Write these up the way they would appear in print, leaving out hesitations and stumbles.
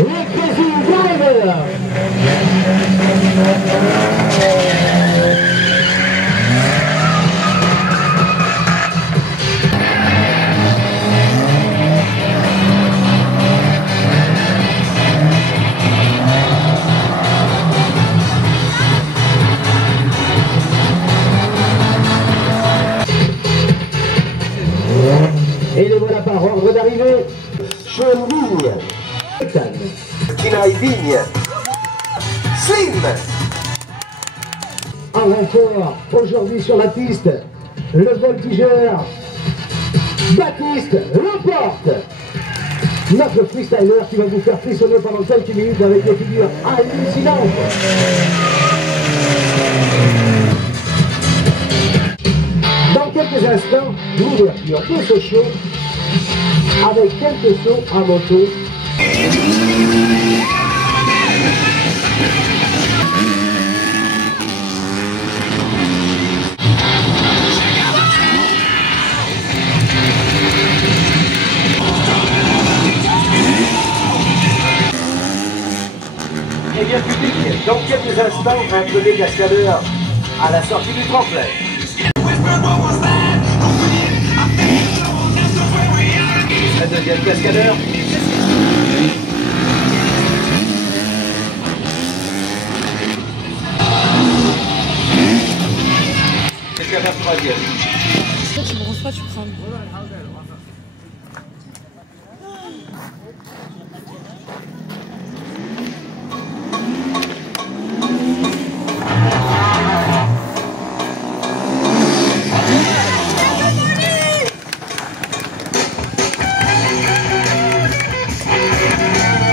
Le Crazy Driver. Et les voilà par ordre d'arrivée. Sean Vigne, Kinaï Vigne, Slim. En renfort, aujourd'hui sur la piste, le voltigeur Baptiste Laporte. Notre freestyler qui va vous faire frissonner pendant quelques minutes avec des figures hallucinantes. Dans quelques instants, l'ouverture de ce show avec quelques sauts à moto. Eh bien public, dans quelques instants, un premier cascadeur à la sortie du tremplin. Un deuxième cascadeur. Cascadeur troisième. Tu me reçois, tu crains.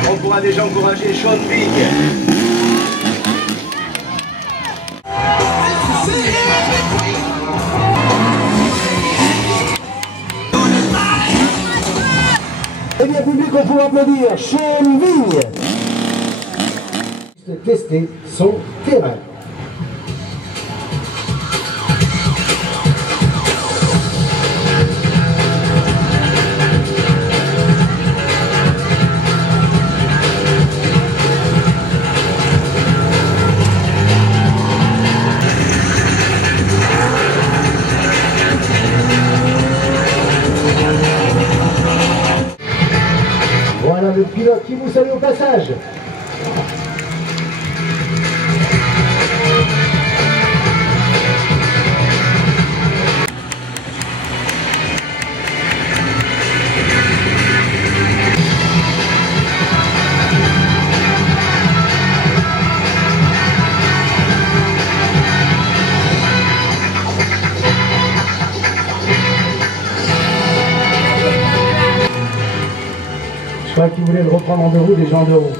On pourra déjà encourager Sean Vigne. Eh bien, public, on peut applaudir Sean Vigne. Tester son terrain. Voilà le pilote qui vous salue au passage. Je crois qu'ils voulaient le reprendre en deux roues des gens de haut.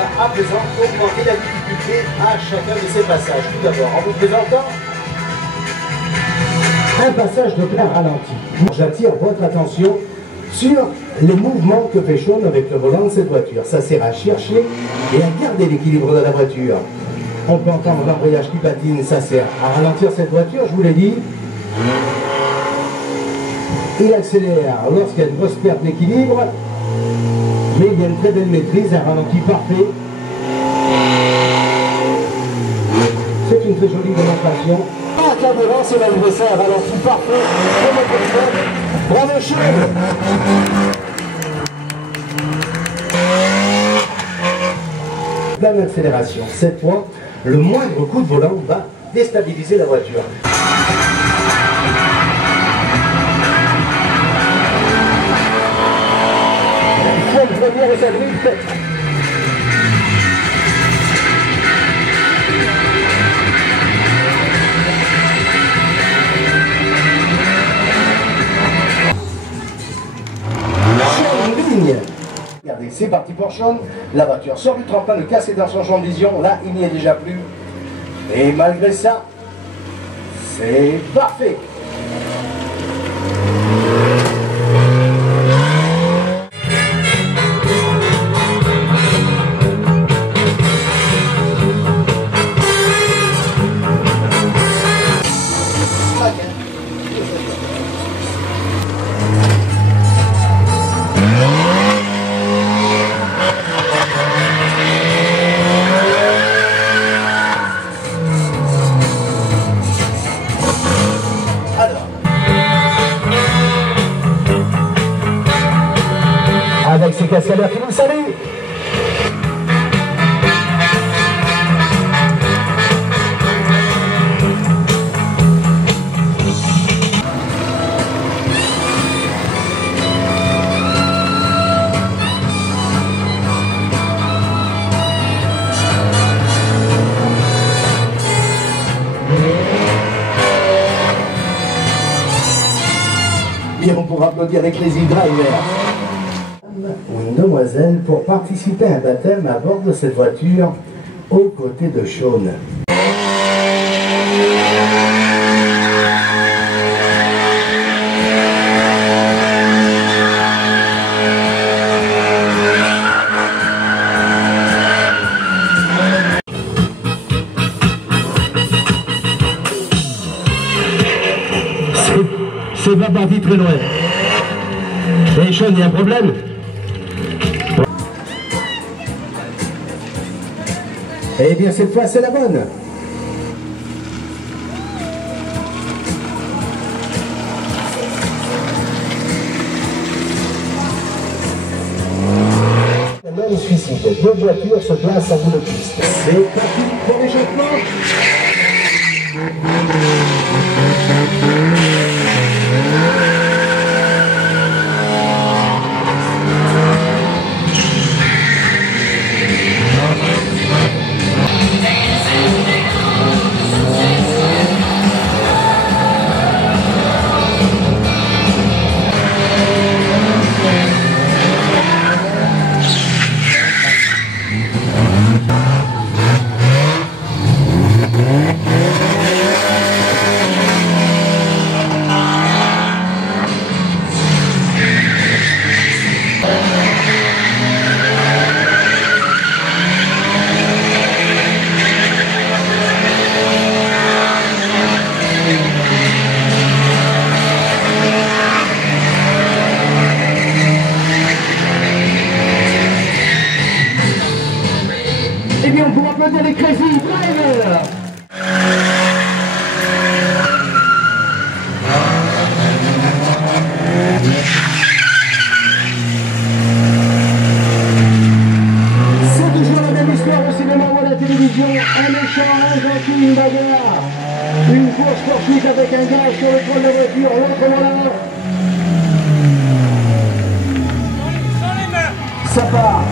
À présent, augmenter la difficulté à chacun de ces passages. Tout d'abord, en vous présentant Un passage de plein ralenti. J'attire votre attention sur les mouvements que fait Sean avec le volant de cette voiture. Ça sert à chercher et à garder l'équilibre de la voiture. On peut entendre l'embrayage qui patine, ça sert à ralentir cette voiture, je vous l'ai dit. Il accélère lorsqu'il y a une grosse perte d'équilibre. Mais il y a une très belle maîtrise, un ralenti parfait. C'est une très jolie démonstration. Ah, caméra, c'est malgré ça, un ralenti parfait. Bravo, Sean. Plein d'accélération. Cette fois, le moindre coup de volant va déstabiliser la voiture. Première et sa drift. Regardez, c'est parti pour Sean. La voiture sort du tremplin, le casque est dans son champ de vision. Là, il n'y est déjà plus. Et malgré ça, c'est parfait. c'est Cascadeur qui nous salue. Et on pourra applaudir les Crazy Drivers. Ou une demoiselle pour participer à un baptême à bord de cette voiture aux côtés de Sean. C'est pas parti très loin. Et Sean, il y a un problème? Eh bien, cette fois, c'est la bonne. Même suicide. Deux voitures se placent en bout de piste. C'est parti pour l'échauffement. Eh bien, on pourra applaudir les Crazy Drivers. C'est toujours la même histoire au cinéma ou à la télévision. Un méchant, un gentil, une bagarre. Une course-poursuite avec un gars sur le toit de la voiture, l'autre voilà. Ça part.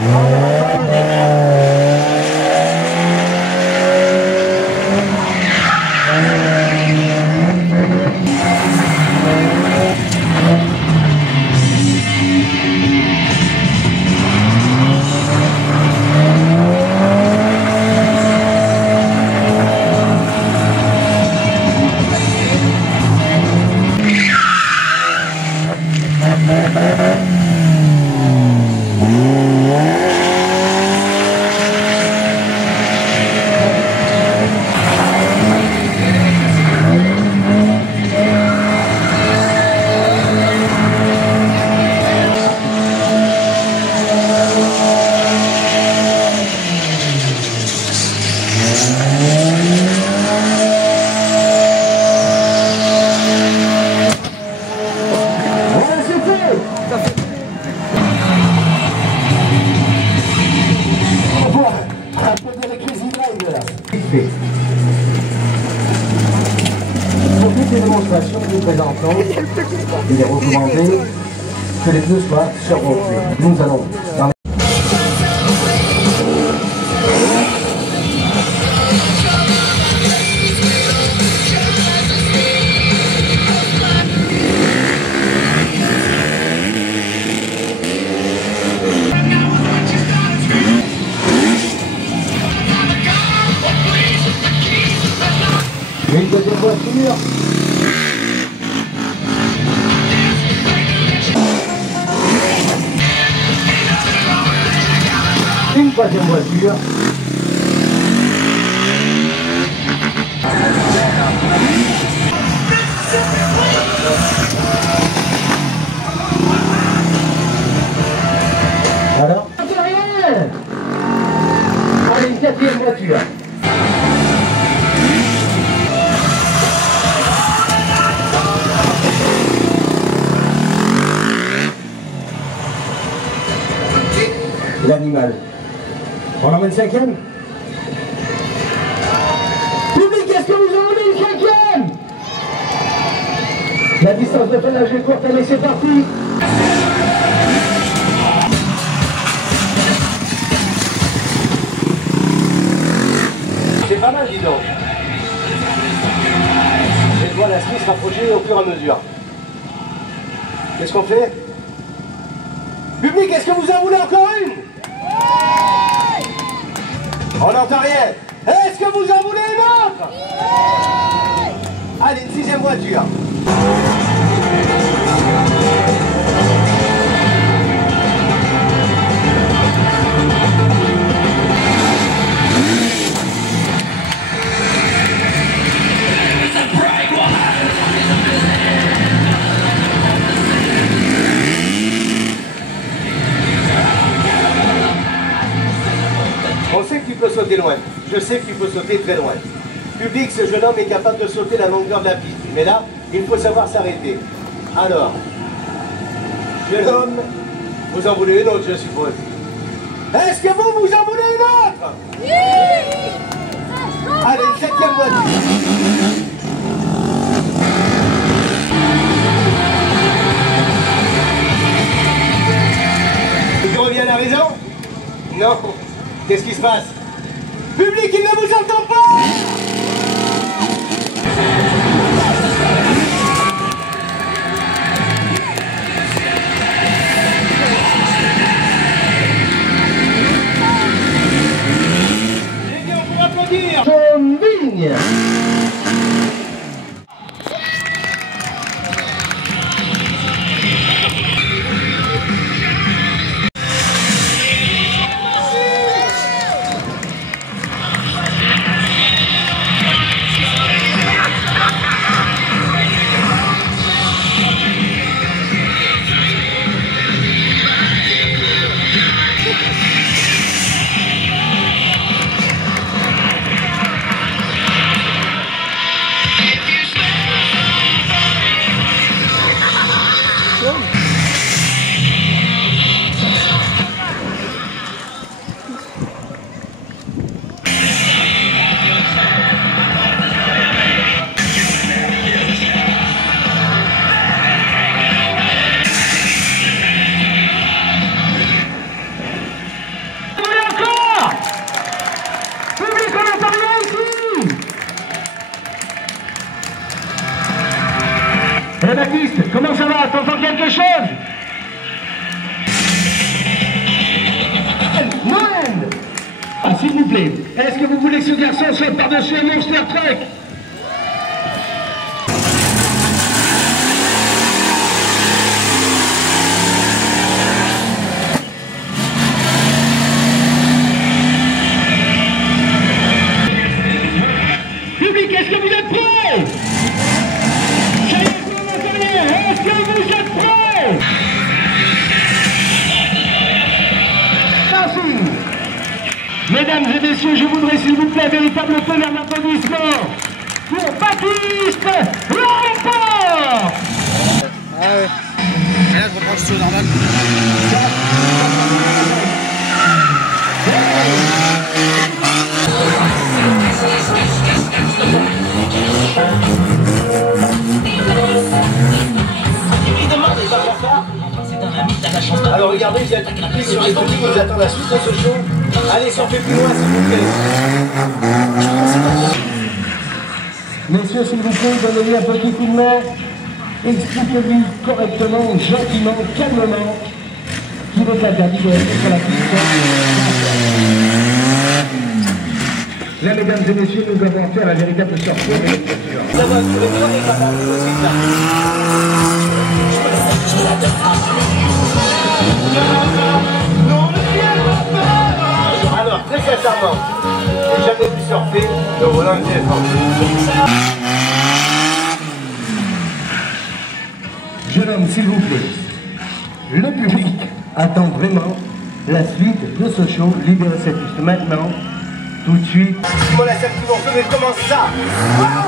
Pour toutes les démonstrations que nous présentons, il est recommandé que les pneus soient surmontés. Nous allons dans une deuxième voiture. Une troisième voiture. Alors, allez, une quatrième voiture. l'animal. On l'emmène cinquième? Public, est-ce que vous en voulez une cinquième? La distance de freinage est courte, allez, c'est parti. C'est pas mal, dis donc. Je vois la ski se rapprocher au fur et à mesure. Qu'est-ce qu'on fait? Public, est-ce que vous en voulez encore une? On n'entend rien. Est-ce que vous en voulez une autre? Allez, une sixième voiture. On sait que tu peux sauter loin. Je sais que tu peux sauter très loin. Public, ce jeune homme est capable de sauter la longueur de la piste. Mais là, il faut savoir s'arrêter. Alors, jeune homme, vous en voulez une autre, je suppose. Est-ce que vous en voulez une autre? Oui. Allez, une septième voiture. Tu reviens à la raison? Non. Qu'est-ce qui se passe? Public, il ne vous entend pas! Les gars, pour applaudir! Jaune Vigne. Baptiste, comment ça va? T'entends quelque chose? Noël! Ah, s'il vous plaît, est-ce que vous voulez que ce garçon saute par-dessus un monster truck? Public, est-ce que vous êtes prêts? Est-ce que vous êtes prêts? Merci. Mesdames et messieurs, je voudrais s'il vous plaît un véritable tonnerre d'applaudissements pour Baptiste Lamport. Ah ouais. Et là, je reprends le saut normal. Alors regardez, il y a tout cliqué sur les petits qui nous attendent la suite de ce show. Allez, si on fait plus loin, s'il vous plaît. Messieurs, s'il vous plaît, donnez-lui un petit coup de main. Expliquez-lui correctement, gentiment, calmement qu'il est interdit de rester sur la piste. Là, mesdames et messieurs, nous avons affaire à la véritable sortie de notre voiture. Ça va, tu veux dire, on est capable de aussi ça. Alors, très sincèrement, j'ai jamais vu surfer le volant de téléphone. Jeune homme, s'il vous plaît, le public attend vraiment la suite de ce show. Libérez cette piste maintenant, tout de suite. Dis-moi la scène qui m'en fait, mais comment ça? Wow!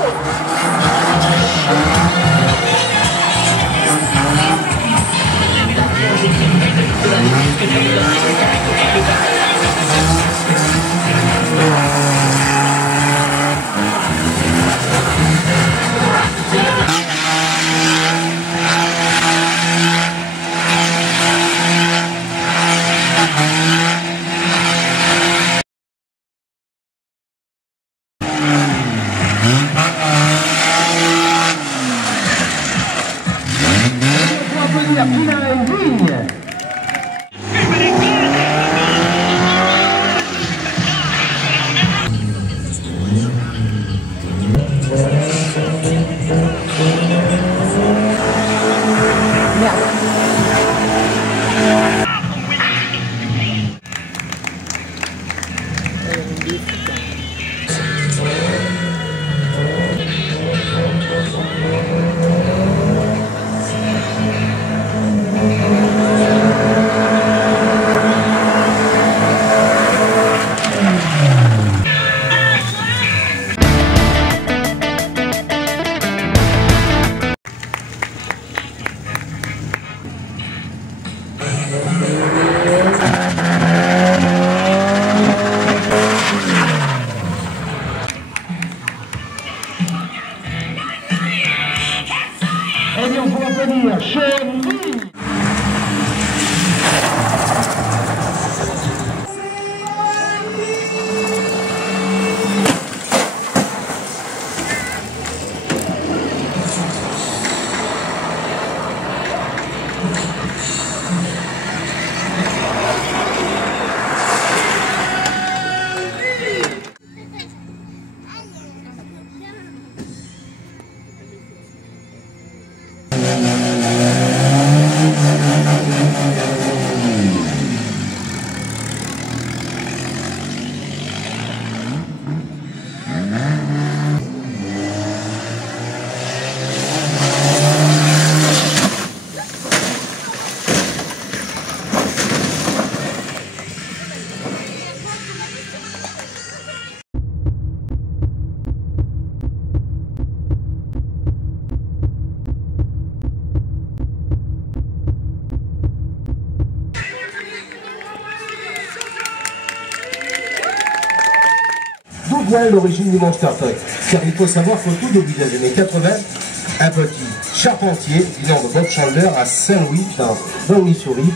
Gina et Vigne. Et on peut applaudir Sean Vigne. D'où vient l'origine du Monster Truck? Car il faut savoir qu'au tout début des années 80, un petit charpentier du nom de Bob Chandler à Saint-Louis, dans le Missouri,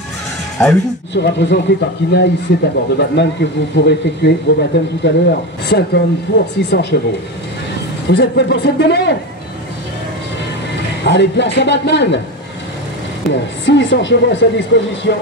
a eu sera présenté par Kinaï, c'est à bord de Batman que vous pourrez effectuer vos baptêmes tout à l'heure. 5 tonnes pour 600 chevaux. Vous êtes prêts pour cette démo? Allez, place à Batman. 600 chevaux à sa disposition.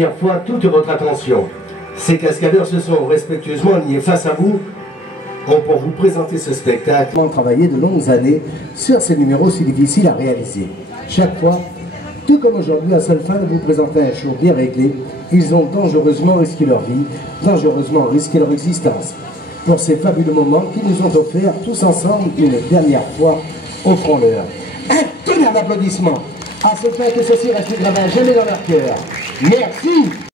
dernière fois toute votre attention. Ces cascadeurs se sont respectueusement alignés face à vous pour vous présenter ce spectacle. Ils ont travaillé de longues années sur ces numéros si difficiles à réaliser. Chaque fois, tout comme aujourd'hui, à seule fin de vous présenter un show bien réglé, ils ont dangereusement risqué leur vie, dangereusement risqué leur existence. Pour ces fabuleux moments qu'ils nous ont offerts tous ensemble une dernière fois, offrons-leur un tonnerre d'applaudissements, afin que ceci reste gravé à jamais dans leur cœur. Merci.